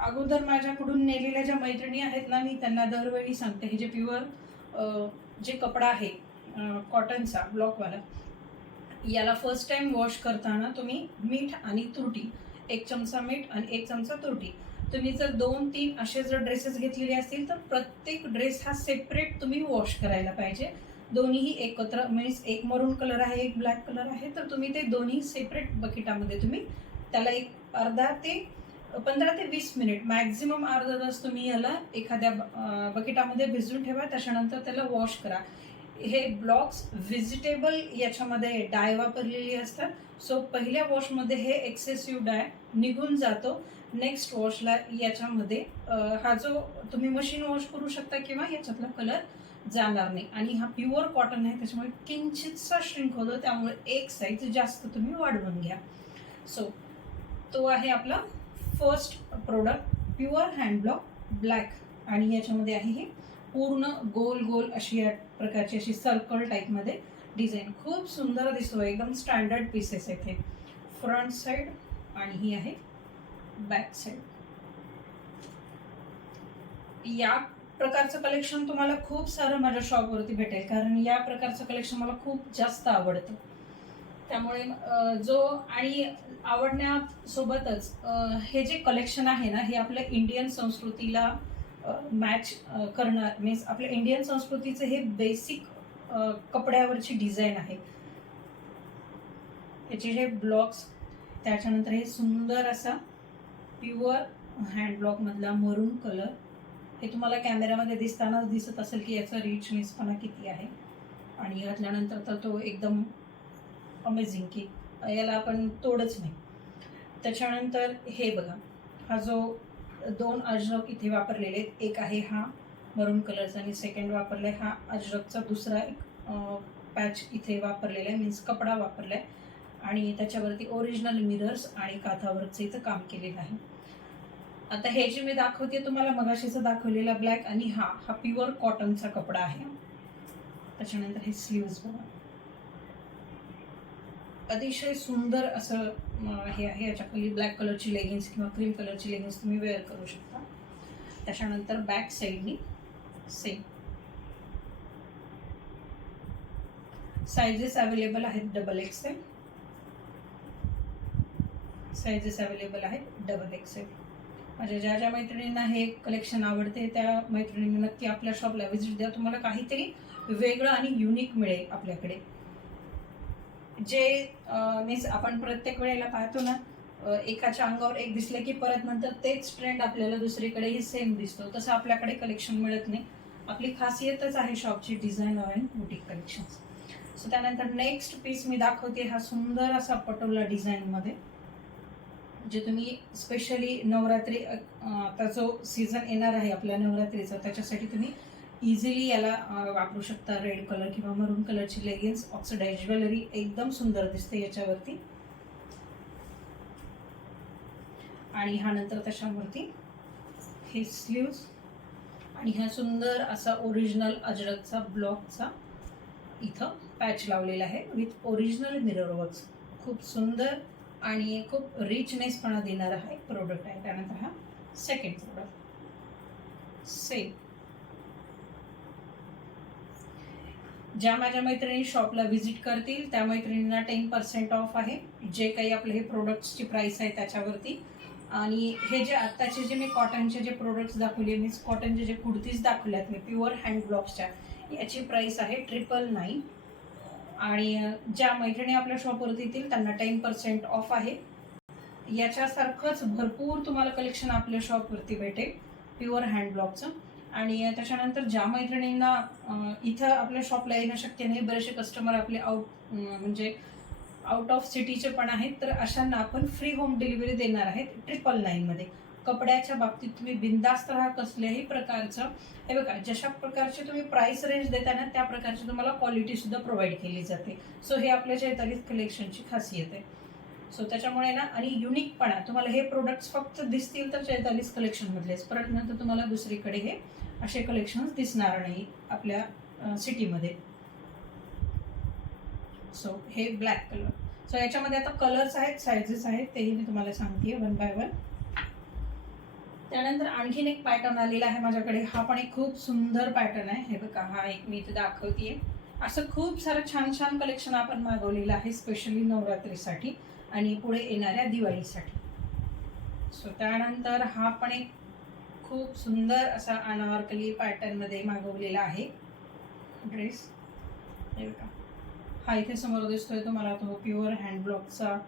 अगोदर माझ्याकडून नेलेल्या ज्या मैत्रिणी आहेत ना, मी त्यांना दरवेळी सांगते, हे जे प्युअर जे कपडा आहे कॉटनचा ब्लॉकवाला, याला फर्स्ट टाइम वॉश करताना तुम्ही मीठ आणि तुरटी, 1 चमचा मीठ आणि 1 चमचा तुरटी, तुम्ही जर 2-3 असे जर ड्रेसेस घेतलेले असतील तर प्रत्येक ड्रेस हा सेपरेट तुम्ही वॉश करायला पाहिजे. दोन्हीही एकत्र, मीन्स एक मरून कलर आहे, एक ब्लॅक कलर आहे, तर तुम्ही ते दोन्ही सेपरेट बकेटामध्ये तुम्ही त्याला एक अर्धा ते 15 ते 20 मिनिट, मॅक्झिमम अर्धा तास तुम्ही याला एखाद्या बकेटामध्ये भिजवून ठेवा. त्याच्यानंतर त्याला वॉश करा. हे ब्लॉक्स व्हेजिटेबल याच्यामध्ये डाय वापरलेली असतात. सो पहिल्या वॉशमध्ये हे एक्सेसिव्ह डाय निघून जातो. नेक्स्ट वॉशला याच्यामध्ये हा जो तुम्ही मशीन वॉश करू शकता किंवा याच्यातला कलर जाणार नाही. आणि हा प्युअर कॉटन आहे, त्याच्यामुळे किंचितसा श्रिंक होतो, त्यामुळे एक साईज जास्त तुम्ही वाढवून घ्या. सो तो आहे आपला first product, pure hand block black. आणि याच्यामध्ये आहे ही पूर्ण गोल गोल अशी या प्रकारची अशी सर्कल टाईपमध्ये डिझाईन, खूप सुंदर दिसतो, एकदम स्टँडर्ड पीसेस आहेत हे. फ्रंट साईड आणि ही आहे बॅक साईड. या प्रकारचं कलेक्शन तुम्हाला खूप सारं माझ्या शॉपवरती भेटेल, कारण या प्रकारचं कलेक्शन मला खूप जास्त आवडतं. त्यामुळे आणि आवडण्यासोबतच हे जे कलेक्शन आहे ना, हे आपल्या इंडियन संस्कृतीला मॅच करणार, मीन्स आपल्या इंडियन संस्कृतीचं हे बेसिक कपड्यावरची डिझाईन आहे. याचे जे ब्लॉक्स, त्याच्यानंतर हे सुंदर असा प्युअर हँड ब्लॉकमधला मरून कलर, हे तुम्हाला कॅमेऱ्यामध्ये दिसतानाच दिसत असेल की याचा रिचनेसपणा किती आहे. आणि घातल्यानंतर तर तो एकदम अमेझिंग, की याला आपण तोडच नाही. त्याच्यानंतर हे बघा, हा जो 2 अजरक इथे वापरलेले आहेत, एक आहे हा मरून कलरचा आणि सेकंड वापरला आहे हा अजरकचा दुसरा एक पॅच इथे वापरलेला आहे, मीन्स कपडा वापरला आहे. आणि त्याच्यावरती ओरिजिनल मिरर्स आणि काथावरचं इथं काम केलेलं आहे. आता हे जे मी दाखवते तुम्हाला मगाशीचा दाखवलेला ब्लॅक, आणि हा प्युअर कॉटनचा कपडा आहे. त्याच्यानंतर हे स्लीव्ज बघा, अतिशय सुंदर असं हे आहे. याच्याखाली ब्लॅक कलरची लेगिन्स किंवा क्रीम कलरची लेगिन्स तुम्ही वेअर करू शकता. त्याच्यानंतर बॅक साईडनी सेम साइजेस अवेलेबल आहेत. XXL साइजेस अवेलेबल आहेत, XXL. माझ्या ज्या मैत्रिणींना हे कलेक्शन आवडते त्या मैत्रिणींनी नक्की आपल्या शॉपला व्हिजिट द्या. तुम्हाला काहीतरी वेगळं आणि युनिक मिळेल आपल्याकडे. जे मीन्स आपण प्रत्येक वेळेला पाहतो ना, एकाच्या अंगावर एक दिसलं की परत नंतर तेच ट्रेंड आपल्याला दुसरीकडेही सेम दिसतो, तसं आपल्याकडे कलेक्शन मिळत नाही. आपली खासियतच आहे शॉपची designer and boutique collections. So त्यानंतर नेक्स्ट पीस मी दाखवते, हा सुंदर असा पटोला डिझाईनमध्ये, जे तुम्ही स्पेशली नवरात्री, आता जो सीझन येणार आहे आपल्या नवरात्रीचा, त्याच्यासाठी तुम्ही इझिली याला वापरू शकता. रेड कलर किंवा मरून कलरची लेगिन्स, ऑक्सिडाइज ज्वेलरी एकदम सुंदर दिसते याच्यावरती. आणि हा नंतर त्याच्यावरती हे स्लीव्ज, आणि हा सुंदर असा ओरिजिनल अजरकचा ब्लॉकचा इथं पॅच लावलेला आहे विथ ओरिजिनल मिरर वर्क्स. खूप सुंदर आणि खूप रिचनेसपणा देणारा हा एक प्रोडक्ट आहे. त्यानंतर हा सेकंड प्रोडक्ट सेम. ज्या माझ्या मैत्रिणी शॉपला व्हिजिट करतील त्या मैत्रिणींना 10% ऑफ आहे, जे काही आपले हे प्रोडक्ट्सची प्राइस आहे त्याच्यावरती. आणि हे जे आत्ताचे जे मी कॉटनचे जे प्रोडक्ट्स दाखवले, मीन्स कॉटनचे जे कुर्तीज दाखवल्यात मी प्युअर हँड ब्लॉक्सच्या, याची प्राइस आहे 999. आणि ज्या मैत्रिणी आपल्या शॉपवरती येतील त्यांना 10% ऑफ आहे. याच्यासारखंच भरपूर तुम्हाला कलेक्शन आपल्या शॉपवरती भेटेल प्युअर हँड ब्लॉकचं. आणि त्याच्यानंतर ज्या मैत्रिणींना इथं आपल्या शॉपला येणं शक्य नाही, बरेचसे कस्टमर आपले म्हणजे आउट ऑफ सिटीचे पण आहेत, तर अशांना आपण फ्री होम डिलिव्हरी देणार आहेत 999 मध्ये. कपड्याच्या बाबतीत तुम्ही बिनधास्त राहा, कसल्याही प्रकारचं, हे बघा जशा प्रकारचे तुम्ही प्राइस रेंज देता ना त्या प्रकारची तुम्हाला क्वालिटी सुद्धा प्रोव्हाइड केली जाते. सो हे आपल्या चैतालीस कलेक्शनची खासियत आहे. सो त्याच्यामुळे ना, आणि युनिकपणा, तुम्हाला हे प्रोडक्ट्स फक्त दिसतील तर चैतालीस कलेक्शनमधलेच, परत नंतर तुम्हाला दुसरीकडे हे असे कलेक्शन्स दिसणार नाही आपल्या सिटीमध्ये. सो हे ब्लॅक कलर. सो याच्यामध्ये आता कलर्स आहेत, सायझेस आहेत, तेही मी तुम्हाला सांगते वन बाय वन. त्यानंतर आणखीन एक पॅटर्न आलेला आहे माझ्याकडे. हा पण एक खूप सुंदर पॅटर्न आहे. हे बघा, हा एक मी इथे दाखवतेय. असं खूप सारं छान छान कलेक्शन आपण मागवलेलं आहे स्पेशली नवरात्रीसाठी आणि पुढे येणाऱ्या दिवाळीसाठी. सो त्यानंतर हा पण एक खूप सुंदर असा अनारकली पॅटर्नमध्ये मागवलेला आहे ड्रेस. हे बघा, हा इथे समोर दिसतोय तुम्हाला तो प्युअर हँड ब्लॉकचा